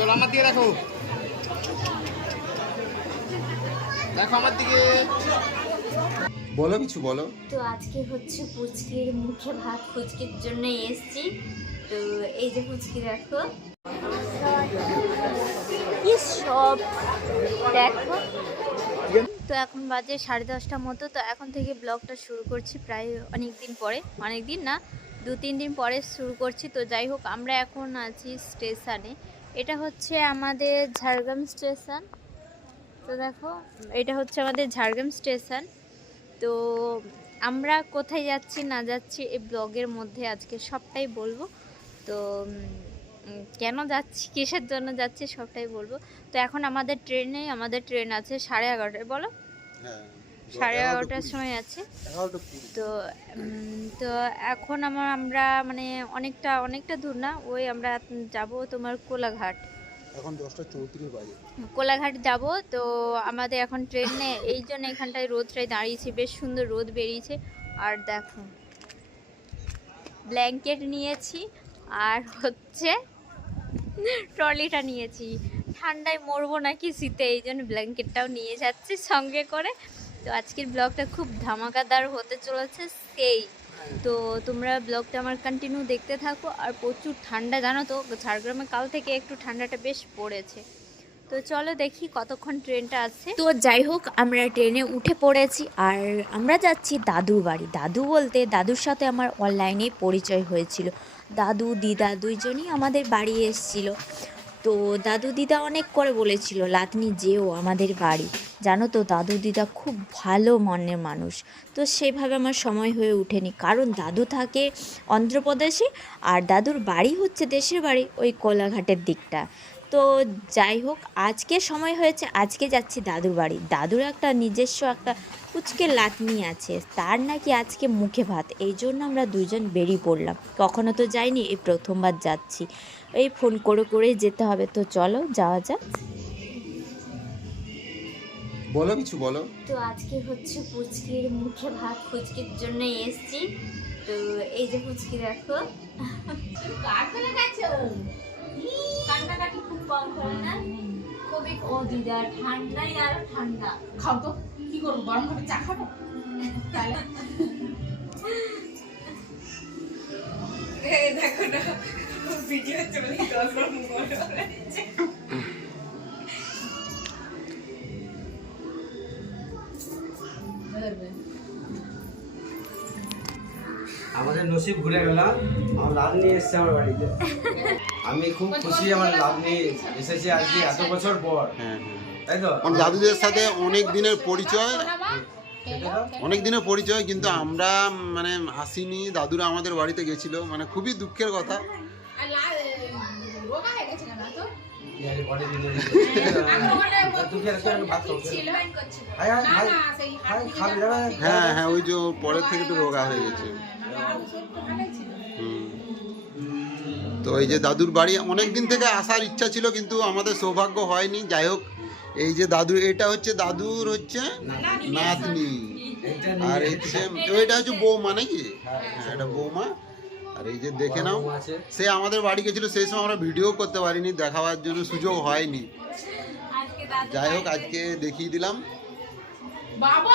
চলো আমার দিকে দেখো। দেখো আমার দিকে। বলো কিছু, বলো। তো আজকে হচ্ছে পুচকির মুখে ভাত, পুচকির জন্য এসছি। তো এই যে পুচকি দেখো। কি সব দেখো। তো এখন বাজে সাড়ে দশটা মতো, তো এখন থেকে ব্লগটা শুরু করছি প্রায় অনেক দিন পরে। অনেক দিন না দু তিন দিন পরে শুরু করছি। তো যাই হোক, আমরা এখন আছি স্টেশনে। এটা হচ্ছে আমাদের ঝাড়গ্রাম স্টেশন। তো দেখো, এটা হচ্ছে আমাদের ঝাড়গ্রাম স্টেশন। তো আমরা কোথায় যাচ্ছি, না যাচ্ছি, এই ব্লগের মধ্যে আজকে সবটাই বলব। তো কেন যাচ্ছি, কিসের জন্য যাচ্ছি সবটাই বলব। তো এখন আমাদের ট্রেনে আমাদের ট্রেন আছে সাড়ে এগারোটায়, বলো? হ্যাঁ। সাড়ে এগারোটার সময় আছে। তো তো এখন আমার আমরা মানে অনেকটা অনেকটা দূর না ওই আমরা যাব তোমার কোলাঘাট। এখন দশটা চৌত্রিশ বাজে। কোলাঘাট যাব তো আমাদের এখন ট্রেনে এই জন্য এখানটায় রোদটাই দাঁড়িয়েছে বেশ সুন্দর রোদ বেরিয়েছে। আর দেখো ব্ল্যাঙ্কেট নিয়েছি আর হচ্ছে ট্রলিটা নিয়েছি। ঠান্ডায় মরবো নাকি শীতে এই জন্য ব্ল্যাঙ্কেটটাও নিয়ে যাচ্ছি সঙ্গে করে। তো আজকের ব্লগটা খুব ধামাকাদার হতে চলেছে, সেই। তো তোমরা ব্লগটা আমার কন্টিনিউ দেখতে থাকো, আর প্রচুর ঠান্ডা জানো তো, ঝাড়গ্রামে কাল থেকে একটু ঠান্ডাটা বেশ পড়েছে। তো চলো দেখি কতক্ষণ ট্রেনটা আছে। তো যাই হোক, আমরা ট্রেনে উঠে পড়েছি, আর আমরা যাচ্ছি দাদুর বাড়ি। দাদু বলতে, দাদুর সাথে আমার অনলাইনে পরিচয় হয়েছিল। দাদু, দিদা দুইজনই আমাদের বাড়ি এসেছিল। তো দাদু দিদা অনেক করে বলেছিল, লাতনি, যেও আমাদের বাড়ি। জানো তো, দাদু দিদা খুব ভালো মনের মানুষ। তো সেভাবে আমার সময় হয়ে ওঠেনি। কারণ দাদু থাকে অন্ধ্রপ্রদেশে আর দাদুর বাড়ি হচ্ছে দেশের বাড়ি ওই কোলাঘাটের দিকটা। তো যাই হোক, আজকে সময় হয়েছে, আজকে যাচ্ছি দাদুর বাড়ি। দাদুর একটা নিজস্ব একটা কুচকে লাতনি আছে। তার নাকি আজকে মুখে ভাত। এই জন্য আমরা দুজন বেরিয়ে পড়লাম। কখনো তো যাইনি এই প্রথমবার যাচ্ছি। এই ফোন করে করে যেতে হবে। তো চলো যাওয়া যাক। বলো কিছু বলো। তো আজকে হচ্ছে পুচকির মুখে ভাত পুচকির জন্য এসছি। তো এই যে পুচকি দেখো। কান্নাকাটি খুব কম করে না? খুবই ও দিদা ঠান্ডাই আর ঠান্ডা। খাও তো। কি করব? গরম ভাবে চা খাব? তাহলে। দেখো না ভিডিও চলে গরম গরম আমাদের নসিব ঘুরে গেল আমার লাভ নিয়ে এসছে আমার বাড়িতে। আমি খুব খুশি আমার লাভনি এসেছে আজকে এত বছর পর। হ্যাঁ হ্যাঁ। আমার দাদুদের সাথে অনেক দিনের পরিচয়। অনেক দিনের পরিচয়, কিন্তু আমরা মানে আসিনি। দাদুরা আমাদের বাড়িতে গেছিল। মানে খুবই দুঃখের কথা। হয়ে? হ্যাঁ হ্যাঁ ওই যে পরের থেকে একটু রোগা হয়ে গেছে। তো এই যে দাদুর বাড়ি, অনেক দিন থেকে আসার ইচ্ছা ছিল, কিন্তু আমাদের সৌভাগ্য হয়নি। যাই হোক এই যে দাদু এটা হচ্ছে দাদুর হচ্ছে নাতনি। আর যে এটা হচ্ছে বৌমা নাকি? হ্যাঁ এটা বৌমা। আর এই যে দেখে নাও। সে আমাদের বাড়ি গেছিল সেই সময় আমরা ভিডিও করতে পারিনি দেখাবার জন্য সুযোগ হয়নি। যাই হোক আজকে দেখিয়ে দিলাম। বাবা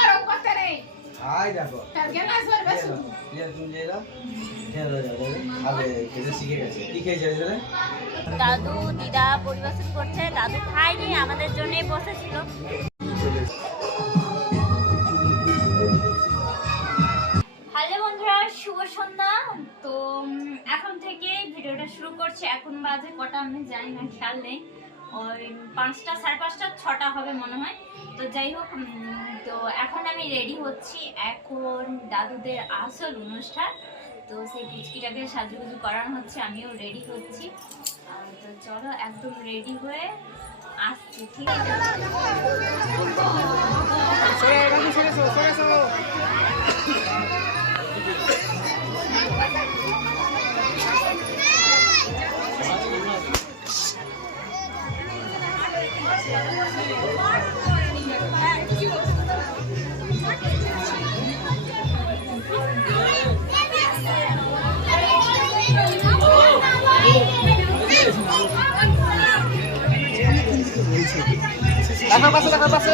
দাদু, দিদা পরিবেশন করছে। দাদু খায়নি, আমাদের জন্যই বসেছিল। হ্যালো বন্ধুরা, শুভ সন্ধ্যা। তো এখন থেকে ভিডিওটা শুরু করছি। এখন বাজে কটা, আমি জানি না, খেয়াল নেই। ওই পাঁচটা, সাড়ে পাঁচটা, ছটা হবে মনে হয়। তো যাই হোক তো এখন আমি রেডি হচ্ছি। এখন দাদুদের আসল অনুষ্ঠান। তো সেই পুচকিটাকে সাজুগুজু করানো হচ্ছে, আমিও রেডি করছি তো চলো, একদম রেডি হয়ে আসছি, ঠিক আছে? দেখো পাশে দেখো পাশে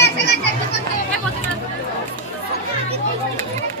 Thank you.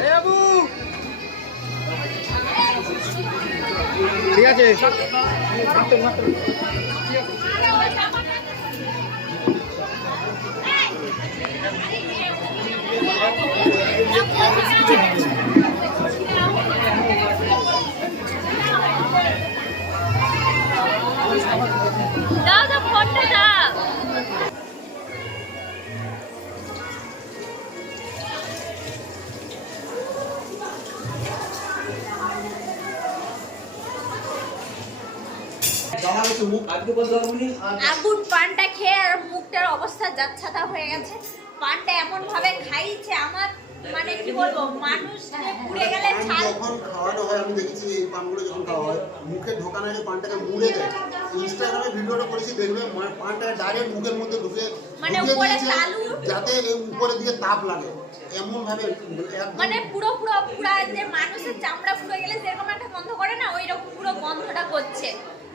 এই আছে ঠিক আছে। আগুন পানটা খেয়ে আর মুখটার অবস্থা যাচ্ছাতা হয়ে গেছে। পানটা এমন ভাবে খাইছে আমার মানে কি বলব মানুষ পুড়ে গেলে ছাল যখন খাওয়ানো হয় আমি দেখেছি এই পানগুলো যখন খাওয়া হয় মুখে ঢোকানো আগে পানটাকে মুড়ে দেয়। ইনস্টাগ্রামে ভিডিওটা করেছি দেখবে মা- পানটাকে ডাইরেক্ট মুখের মধ্যে ঢুকে মানে উপরে তালু। যাতে এই উপরের দিকে তাপ লাগে। এমন ভাবে মানে পুরো পুরো পুরা যে মানুষের চামড়া পুরো গেলে যেরকম একটা গন্ধ করে না ওই রকম পুরো গন্ধটা করছে।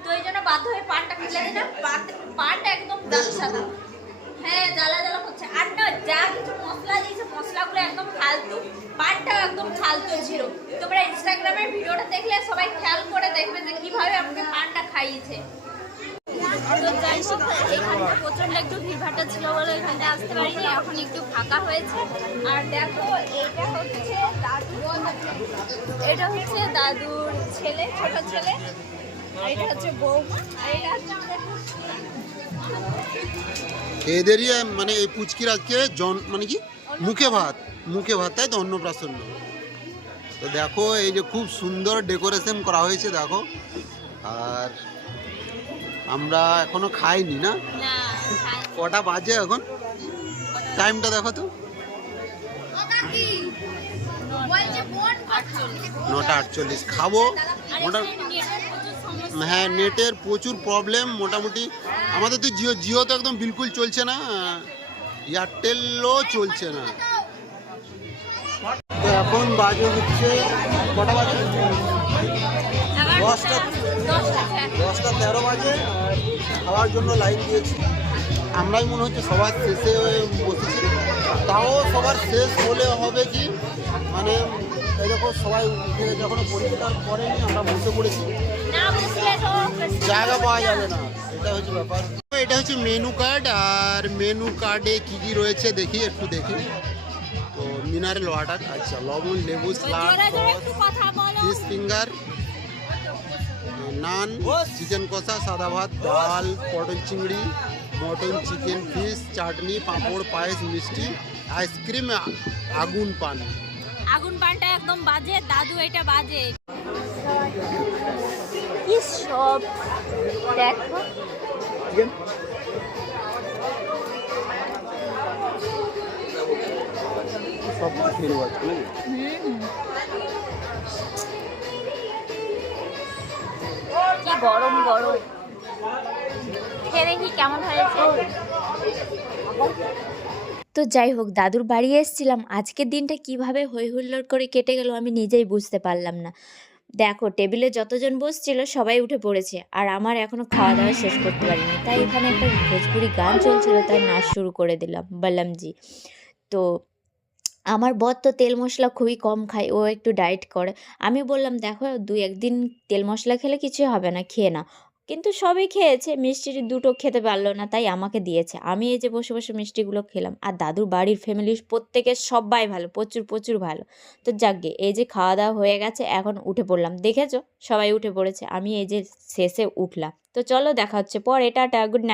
তো এই জন্য বাধ্য হয়ে পানটা ফেলে দিলাম পান- পানটা একদম যাচ্ছাতা হ্যাঁ জ্বালা জ্বালা করছে। আর না, যা কিছু মশলা দিয়েছে, মশলাগুলো একদম ফালতু। পানটাও একদম ফালতু ছিল। তোমরা ইনস্টাগ্রামের ভিডিওটা দেখলে সবাই খেয়াল করে দেখবে যে কীভাবে আমাকে পানটা খাইয়েছে। তো যাই হোক প্রচণ্ড একটু ভিড়ভাট্টা ছিল বলে এখানটা আসতে পারিনি, এখন একটু ফাঁকা হয়েছে। আর দেখো এটা হচ্ছে এটা হচ্ছে দাদুর ছেলে, ছোট ছেলে। এদেরই মানে এই পুচকির আজকে জন মানে কি? মুখে ভাত মুখে ভাত তাই তো অন্নপ্রাশন। তো দেখো এই যে খুব সুন্দর ডেকোরেশন করা হয়েছে দেখো। আর আমরা এখনও খাইনি না? কটা বাজে এখন? টাইমটা দেখো তো। নটা আটচল্লিশ। খাব। আর হ্যাঁ নেটের প্রচুর প্রবলেম মোটামুটি। আমাদের তো জিও জিও তো একদম বিলকুল চলছে না। এয়ারটেলও চলছে না। এখন বাজে হচ্ছে কটা বাজে? দশটা। দশটা তেরো বাজে। খাওয়ার জন্য লাইন দিয়েছি। আমরাই মনে হচ্ছে সবার শেষে বসেছি। তাও সবার শেষ হলে হবে কি? মানে এরকম সবাই যখন পরিষ্কার করেনি, আমরা বসে পড়েছি। জায়গা পাওয়া যাবে না এটা হচ্ছে ব্যাপার এটা হচ্ছে মেনু কার্ড আর মেনু কার্ডে কি কি রয়েছে দেখি একটু দেখি তো মিনারেল ওয়াটার আচ্ছা লবণ লেবু স্লাড সস কথা বলো ফিশ ফিঙ্গার নান চিকেন কষা সাদা ভাত ডাল পটল চিংড়ি মটন চিকেন ফিশ চাটনি পাঁপড় পায়েস মিষ্টি আইসক্রিম আগুন পান আগুন পানটা একদম বাজে দাদু এটা বাজে কি সব দেখো। সব আছে কি গরম গরম। খেয়ে দেখি কেমন হয়েছে। তো যাই হোক দাদুর বাড়ি এসেছিলাম। আজকের দিনটা কীভাবে হই হুল্লোড় করে কেটে গেল আমি নিজেই বুঝতে পারলাম না। দেখো, টেবিলে যতজন বসছিল সবাই উঠে পড়েছে, আর আমার এখনও খাওয়া দাওয়া শেষ করতে পারিনি। তাই এখানে একটা ভোজপুরি গান চলছিল, তাই নাচ শুরু করে দিলাম বললামজি তো আমার বর তো তেল মশলা খুবই কম খায়, ও একটু ডায়েট করে। আমি বললাম, দেখো দু একদিন তেল মশলা খেলে কিছু হবে না, খেয়ে না কিন্তু সবই খেয়েছে মিষ্টির দুটো খেতে পারল না, তাই আমাকে দিয়েছে। আমি এই যে বসে বসে মিষ্টিগুলো খেলাম, আর দাদুর বাড়ির ফ্যামিলির প্রত্যেকের সবাই ভালো, প্রচুর প্রচুর ভালো। তো যাকগে, এই যে খাওয়া দাওয়া হয়ে গেছে, এখন উঠে পড়লাম। দেখেছ? সবাই উঠে পড়েছে, আমি এই যে শেষে উঠলাম। তো চলো, দেখা হচ্ছে পরে, টাটা গুড